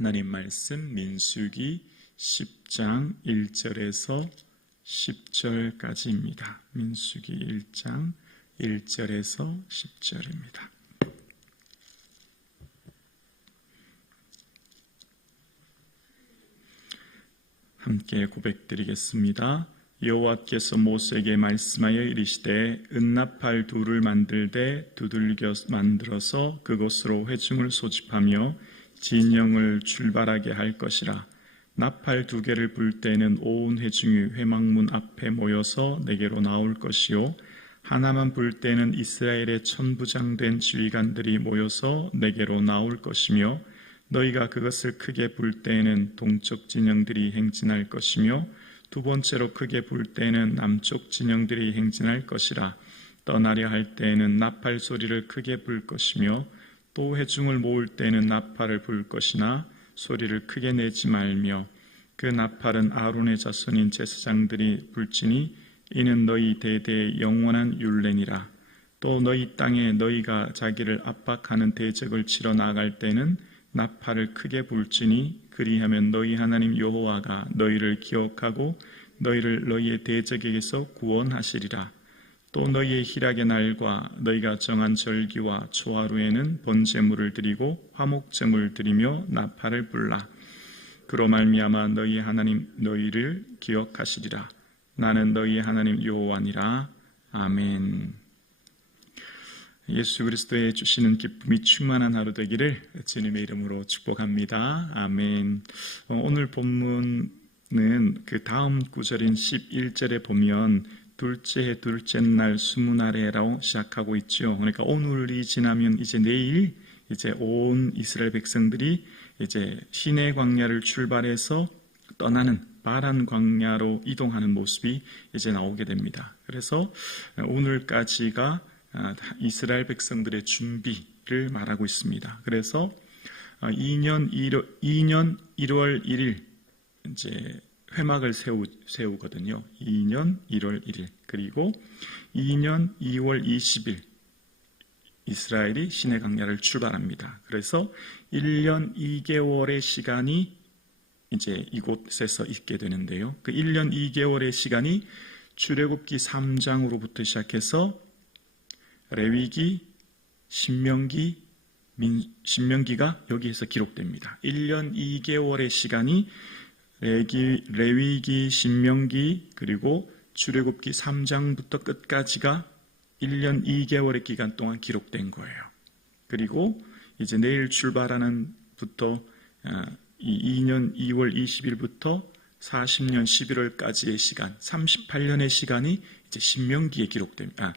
하나님 말씀 민수기 10장 1절에서 10절까지입니다. 민수기 1장 1절에서 10절입니다. 함께 고백드리겠습니다. 여호와께서 모세에게 말씀하여 이르시되 은나팔 둘을 만들되 두들겨 만들어서 그곳으로 회중을 소집하며 진영을 출발하게 할 것이라. 나팔 2개를 불 때에는 온 회중이 회막문 앞에 모여서 내게로 나올 것이요 하나만 불 때에는 이스라엘의 천부장된 지휘관들이 모여서 내게로 나올 것이며 너희가 그것을 크게 불 때에는 동쪽 진영들이 행진할 것이며 두 번째로 크게 불 때에는 남쪽 진영들이 행진할 것이라. 떠나려 할 때에는 나팔 소리를 크게 불 것이며 또 회중을 모을 때에는 나팔을 불 것이나 소리를 크게 내지 말며 그 나팔은 아론의 자손인 제사장들이 불지니 이는 너희 대대의 영원한 율례니라. 또 너희 땅에 너희가 자기를 압박하는 대적을 치러 나갈 때는 나팔을 크게 불지니 그리하면 너희 하나님 여호와가 너희를 기억하고 너희를 너희의 대적에게서 구원하시리라. 또 너희의 희락의 날과 너희가 정한 절기와 초하루에는 번제물을 드리고 화목제물을 드리며 나팔을 불라. 그로 말미암아 너희의 하나님 너희를 기억하시리라. 나는 너희의 하나님 여호와니라. 아멘. 예수 그리스도의 주시는 기쁨이 충만한 하루 되기를 주님의 이름으로 축복합니다. 아멘. 오늘 본문은 그 다음 구절인 11절에 보면 둘째 해 둘째 날 수문날에라고 시작하고 있죠. 그러니까 오늘이 지나면 이제 내일 이제 온 이스라엘 백성들이 이제 시내 광야를 출발해서 떠나는 바란 광야로 이동하는 모습이 이제 나오게 됩니다. 그래서 오늘까지가 이스라엘 백성들의 준비를 말하고 있습니다. 그래서 2년 1월 1일 이제 회막을 세우거든요. 2년 1월 1일. 그리고 2년 2월 20일 이스라엘이 시내 광야를 출발합니다. 그래서 1년 2개월의 시간이 이제 이곳에서 있게 되는데요. 그 1년 2개월의 시간이 출애굽기 3장으로부터 시작해서 레위기, 신명기가 여기에서 기록됩니다. 1년 2개월의 시간이 레위기, 신명기, 그리고 출애굽기 3장부터 끝까지가 1년 2개월의 기간 동안 기록된 거예요. 그리고 이제 내일 출발하는 부터 이 2년 2월 20일부터 40년 11월까지의 시간, 38년의 시간이 이제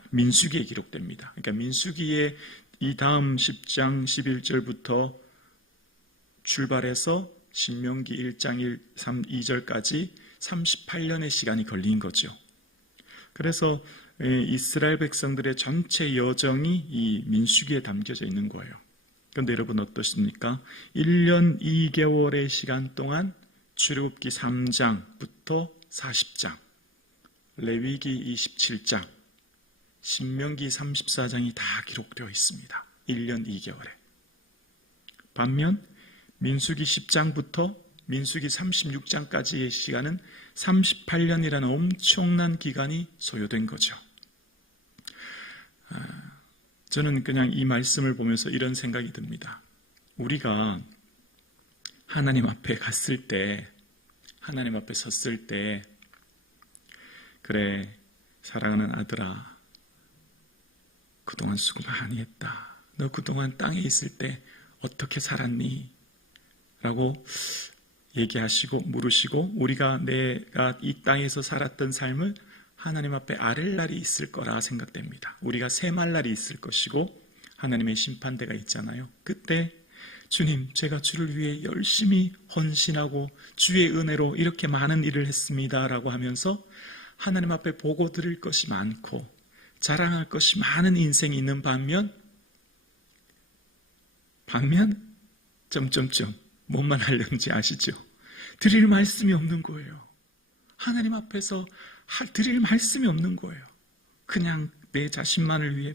민수기에 기록됩니다. 그러니까 민수기의 이 다음 10장 11절부터 출발해서 신명기 1장 2절까지 38년의 시간이 걸린 거죠. 그래서 이스라엘 백성들의 전체 여정이 이 민수기에 담겨져 있는 거예요. 그런데 여러분 어떠십니까? 1년 2개월의 시간 동안 출애굽기 3장부터 40장, 레위기 27장, 신명기 34장이 다 기록되어 있습니다. 1년 2개월에. 반면 민수기 10장부터 민수기 36장까지의 시간은 38년이라는 엄청난 기간이 소요된 거죠. 저는 그냥 이 말씀을 보면서 이런 생각이 듭니다. 우리가 하나님 앞에 갔을 때, 하나님 앞에 섰을 때, 그래, 사랑하는 아들아, 그동안 수고 많이 했다. 너 그동안 땅에 있을 때 어떻게 살았니? 라고 얘기하시고 물으시고 내가 이 땅에서 살았던 삶을 하나님 앞에 아랠 날이 있을 거라 생각됩니다. 우리가 셈할 날이 있을 것이고 하나님의 심판대가 있잖아요. 그때 주님, 제가 주를 위해 열심히 헌신하고 주의 은혜로 이렇게 많은 일을 했습니다 라고 하면서 하나님 앞에 보고 드릴 것이 많고 자랑할 것이 많은 인생이 있는 반면 뭔만 하려는지 아시죠? 드릴 말씀이 없는 거예요. 하나님 앞에서 드릴 말씀이 없는 거예요. 그냥 내 자신만을 위해.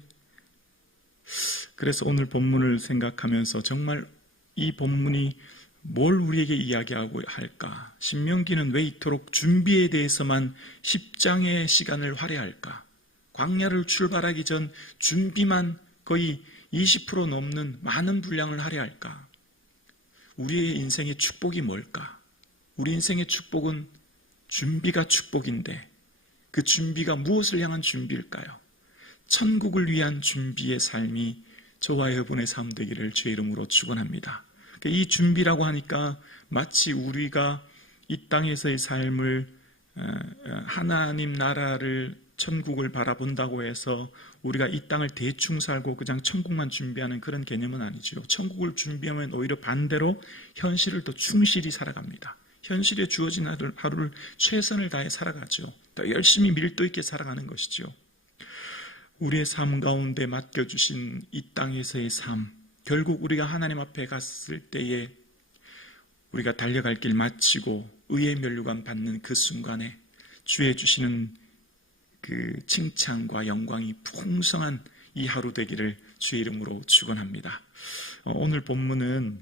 그래서 오늘 본문을 생각하면서 정말 이 본문이 뭘 우리에게 이야기하고 할까? 신명기는 왜 이토록 준비에 대해서만 10장의 시간을 할애할까? 광야를 출발하기 전 준비만 거의 20% 넘는 많은 분량을 할애할까? 우리의 인생의 축복이 뭘까? 우리 인생의 축복은 준비가 축복인데 그 준비가 무엇을 향한 준비일까요? 천국을 위한 준비의 삶이 저와 여러분의 삶 되기를 주의 이름으로 축원합니다. 이 준비라고 하니까 마치 우리가 이 땅에서의 삶을 하나님 나라를 천국을 바라본다고 해서 우리가 이 땅을 대충 살고 그냥 천국만 준비하는 그런 개념은 아니죠. 천국을 준비하면 오히려 반대로 현실을 더 충실히 살아갑니다. 현실에 주어진 하루를 최선을 다해 살아가죠. 더 열심히 밀도 있게 살아가는 것이죠. 우리의 삶 가운데 맡겨주신 이 땅에서의 삶, 결국 우리가 하나님 앞에 갔을 때에 우리가 달려갈 길 마치고 의의 면류관 받는 그 순간에 주의 주시는 그 칭찬과 영광이 풍성한 이 하루 되기를 주의 이름으로 축원합니다. 오늘 본문은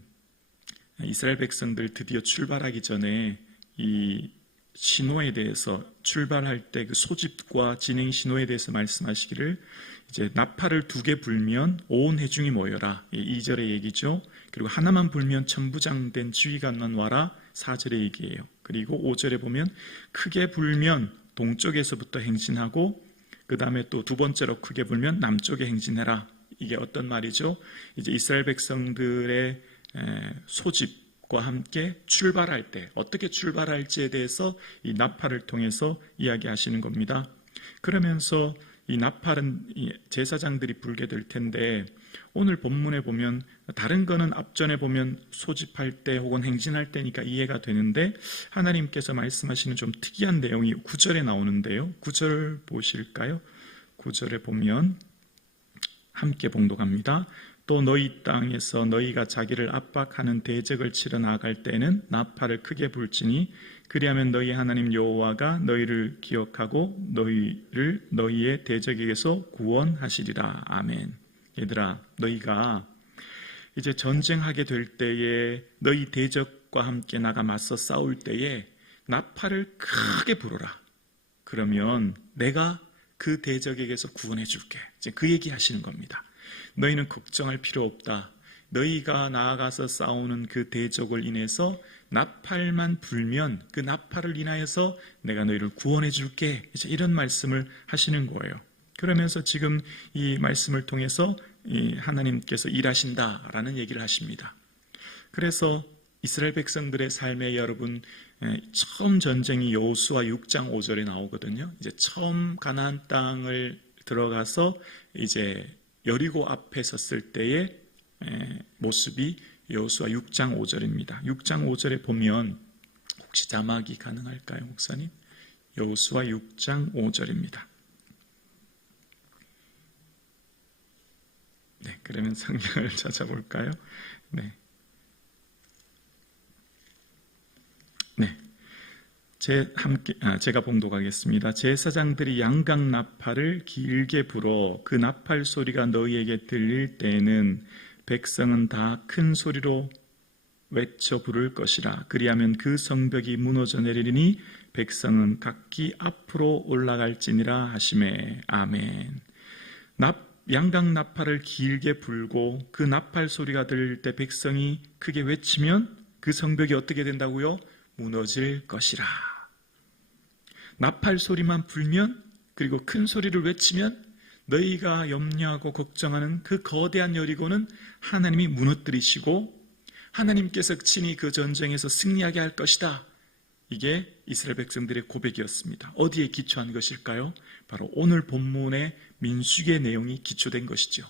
이스라엘 백성들 드디어 출발하기 전에 이 신호에 대해서 출발할 때 그 소집과 진행 신호에 대해서 말씀하시기를 이제 나팔을 2개 불면 온 회중이 모여라 2절의 얘기죠. 그리고 하나만 불면 천부장된 지휘관만 와라 4절의 얘기예요. 그리고 5절에 보면 크게 불면 동쪽에서부터 행진하고 그 다음에 또 두 번째로 크게 불면 남쪽에 행진해라. 이게 어떤 말이죠? 이제 이스라엘 백성들의 소집과 함께 출발할 때 어떻게 출발할지에 대해서 이 나팔을 통해서 이야기하시는 겁니다. 그러면서 이 나팔은 제사장들이 불게 될 텐데 오늘 본문에 보면 다른 거는 앞전에 보면 소집할 때 혹은 행진할 때니까 이해가 되는데 하나님께서 말씀하시는 좀 특이한 내용이 9절에 나오는데요. 9절 보실까요? 9절에 보면 함께 봉독합니다. 또 너희 땅에서 너희가 자기를 압박하는 대적을 치러 나갈 때는 나팔을 크게 불지니 그리하면 너희 하나님 여호와가 너희를 기억하고 너희를 너희의 대적에게서 구원하시리라. 아멘. 얘들아, 너희가 이제 전쟁하게 될 때에 너희 대적과 함께 나가 맞서 싸울 때에 나팔을 크게 불어라. 그러면 내가 그 대적에게서 구원해 줄게. 이제 그 얘기 하시는 겁니다. 너희는 걱정할 필요 없다. 너희가 나아가서 싸우는 그 대적을 인해서 나팔만 불면 그 나팔을 인하여서 내가 너희를 구원해 줄게. 이제 이런 말씀을 하시는 거예요. 그러면서 지금 이 말씀을 통해서 하나님께서 일하신다라는 얘기를 하십니다. 그래서 이스라엘 백성들의 삶에 여러분 처음 전쟁이 여호수아 6장 5절에 나오거든요. 이제 처음 가나안 땅을 들어가서 이제 여리고 앞에 섰을 때의 모습이 여호수아 6장 5절입니다. 6장 5절에 보면 혹시 자막이 가능할까요, 목사님? 여호수아 6장 5절입니다. 네, 그러면 성경을 찾아볼까요? 네. 제가 봉독하겠습니다. 제사장들이 양각 나팔을 길게 불어 그 나팔 소리가 너희에게 들릴 때에는 백성은 다 큰 소리로 외쳐 부를 것이라. 그리하면 그 성벽이 무너져 내리니 백성은 각기 앞으로 올라갈지니라 하시매. 아멘. 양각 나팔을 길게 불고 그 나팔 소리가 들릴 때 백성이 크게 외치면 그 성벽이 어떻게 된다고요? 무너질 것이라. 나팔 소리만 불면 그리고 큰 소리를 외치면 너희가 염려하고 걱정하는 그 거대한 여리고는 하나님이 무너뜨리시고 하나님께서 친히 그 전쟁에서 승리하게 할 것이다. 이게 이스라엘 백성들의 고백이었습니다. 어디에 기초한 것일까요? 바로 오늘 본문의 민수기의 내용이 기초된 것이죠.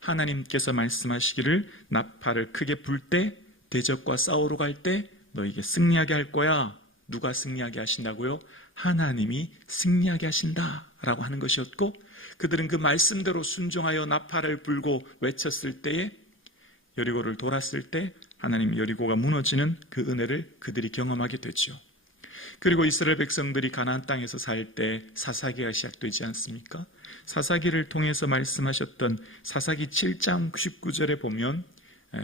하나님께서 말씀하시기를 나팔을 크게 불 때 대적과 싸우러 갈 때 너에게 승리하게 할 거야. 누가 승리하게 하신다고요? 하나님이 승리하게 하신다라고 하는 것이었고 그들은 그 말씀대로 순종하여 나팔을 불고 외쳤을 때에 여리고를 돌았을 때 하나님 여리고가 무너지는 그 은혜를 그들이 경험하게 됐죠. 그리고 이스라엘 백성들이 가나안 땅에서 살 때 사사기가 시작되지 않습니까? 사사기를 통해서 말씀하셨던 사사기 7장 19절에 보면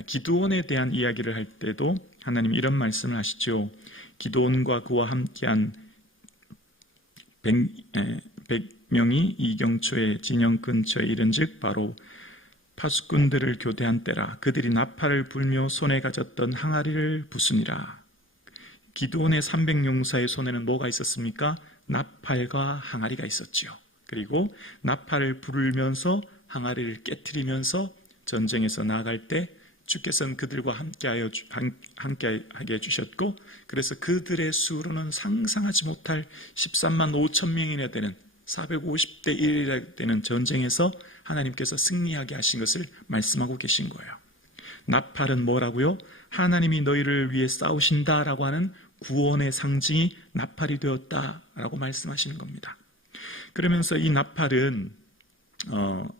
기드온에 대한 이야기를 할 때도 하나님 이런 말씀을 하시죠. 기드온과 그와 함께한 100명이 이경초의 진영 근처에 이른즉 바로 파수꾼들을 교대한 때라. 그들이 나팔을 불며 손에 가졌던 항아리를 부수니라. 기드온의 300용사의 손에는 뭐가 있었습니까? 나팔과 항아리가 있었지요. 그리고 나팔을 부르면서 항아리를 깨트리면서 전쟁에서 나아갈 때 주께서는 그들과 함께하게 해주셨고, 그래서 그들의 수로는 상상하지 못할 13만 5천 명이나 되는 450대 1이라 되는 전쟁에서 하나님께서 승리하게 하신 것을 말씀하고 계신 거예요. 나팔은 뭐라고요? 하나님이 너희를 위해 싸우신다라고 하는 구원의 상징이 나팔이 되었다라고 말씀하시는 겁니다. 그러면서 이 나팔은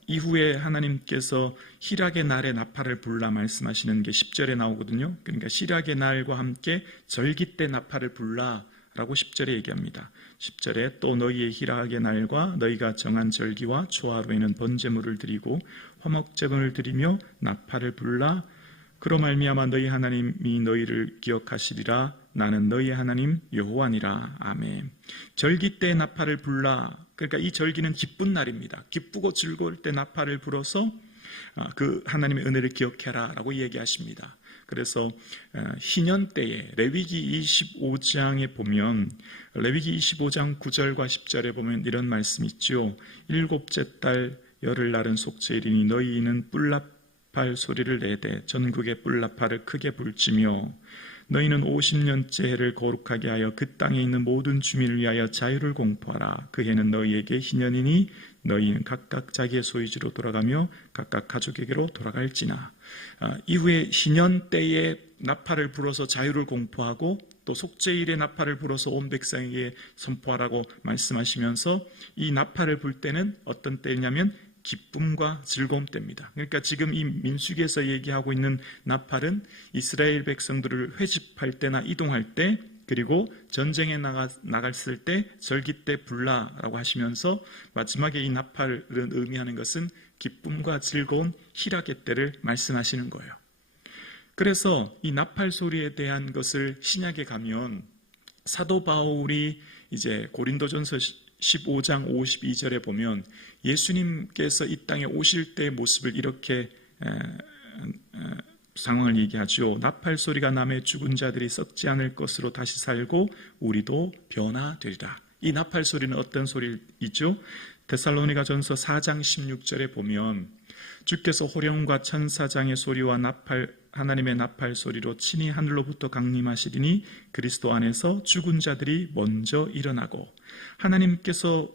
이후에 하나님께서 희락의 날에 나팔을 불라 말씀하시는 게 10절에 나오거든요. 그러니까 희락의 날과 함께 절기 때 나팔을 불라 라고 10절에 얘기합니다. 10절에 또 너희의 희락의 날과 너희가 정한 절기와 초하루에는 번제물을 드리고 화목제물을 드리며 나팔을 불라. 그로 말미암아 너희 하나님이 너희를 기억하시리라. 나는 너희의 하나님 여호와니라. 아멘. 절기 때 나팔을 불라. 그러니까 이 절기는 기쁜 날입니다. 기쁘고 즐거울 때 나팔을 불어서 그 하나님의 은혜를 기억해라 라고 얘기하십니다. 그래서 희년 때에 레위기 25장에 보면, 레위기 25장 9절과 10절에 보면 이런 말씀이 있죠. 일곱째 달 열흘날은 속죄일이니 너희는 뿔나팔 소리를 내되 전국의 뿔나팔을 크게 불지며 너희는 50년째 해를 거룩하게 하여 그 땅에 있는 모든 주민을 위하여 자유를 공포하라. 그 해는 너희에게 희년이니 너희는 각각 자기의 소유지로 돌아가며 각각 가족에게로 돌아갈지나. 이후에 희년 때에 나팔을 불어서 자유를 공포하고 또 속죄일에 나팔을 불어서 온 백성에게 선포하라고 말씀하시면서 이 나팔을 불 때는 어떤 때냐면 기쁨과 즐거움 때입니다. 그러니까 지금 이 민수기에서 얘기하고 있는 나팔은 이스라엘 백성들을 회집할 때나 이동할 때, 그리고 전쟁에 나갔을 때 절기 때 불라라고 하시면서 마지막에 이 나팔은 의미하는 것은 기쁨과 즐거운 희락의 때를 말씀하시는 거예요. 그래서 이 나팔 소리에 대한 것을 신약에 가면 사도 바울이 이제 고린도전서 15장 52절에 보면 예수님께서 이 땅에 오실 때의 모습을 이렇게 상황을 얘기하죠. 나팔 소리가 나매 죽은 자들이 썩지 않을 것으로 다시 살고 우리도 변화되리라. 이 나팔 소리는 어떤 소리이죠? 데살로니가 전서 4장 16절에 보면 주께서 호령과 천사장의 소리와 하나님의 나팔 소리로 친히 하늘로부터 강림하시리니 그리스도 안에서 죽은 자들이 먼저 일어나고, 하나님께서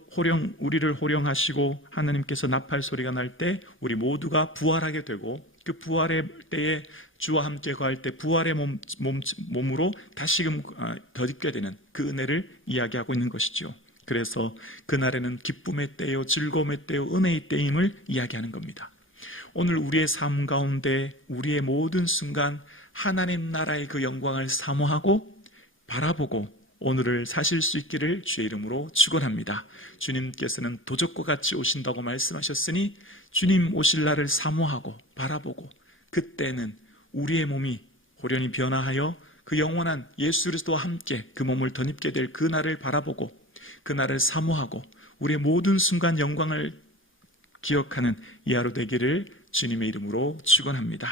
우리를 호령하시고 하나님께서 나팔 소리가 날 때 우리 모두가 부활하게 되고, 그 부활의 때에 주와 함께 거할 때 부활의 몸으로 다시금 덧입게 되는 그 은혜를 이야기하고 있는 것이죠. 그래서 그날에는 기쁨의 때요, 즐거움의 때요, 은혜의 때임을 이야기하는 겁니다. 오늘 우리의 삶 가운데 우리의 모든 순간 하나님 나라의 그 영광을 사모하고 바라보고 오늘을 사실 수 있기를 주의 이름으로 축원합니다. 주님께서는 도적과 같이 오신다고 말씀하셨으니 주님 오실 날을 사모하고 바라보고, 그때는 우리의 몸이 호련히 변화하여 그 영원한 예수 그리스도와 함께 그 몸을 덧입게 될 그 날을 바라보고 그 날을 사모하고 우리의 모든 순간 영광을 기억하는 이 하루 되기를 주님의 이름으로 축원합니다.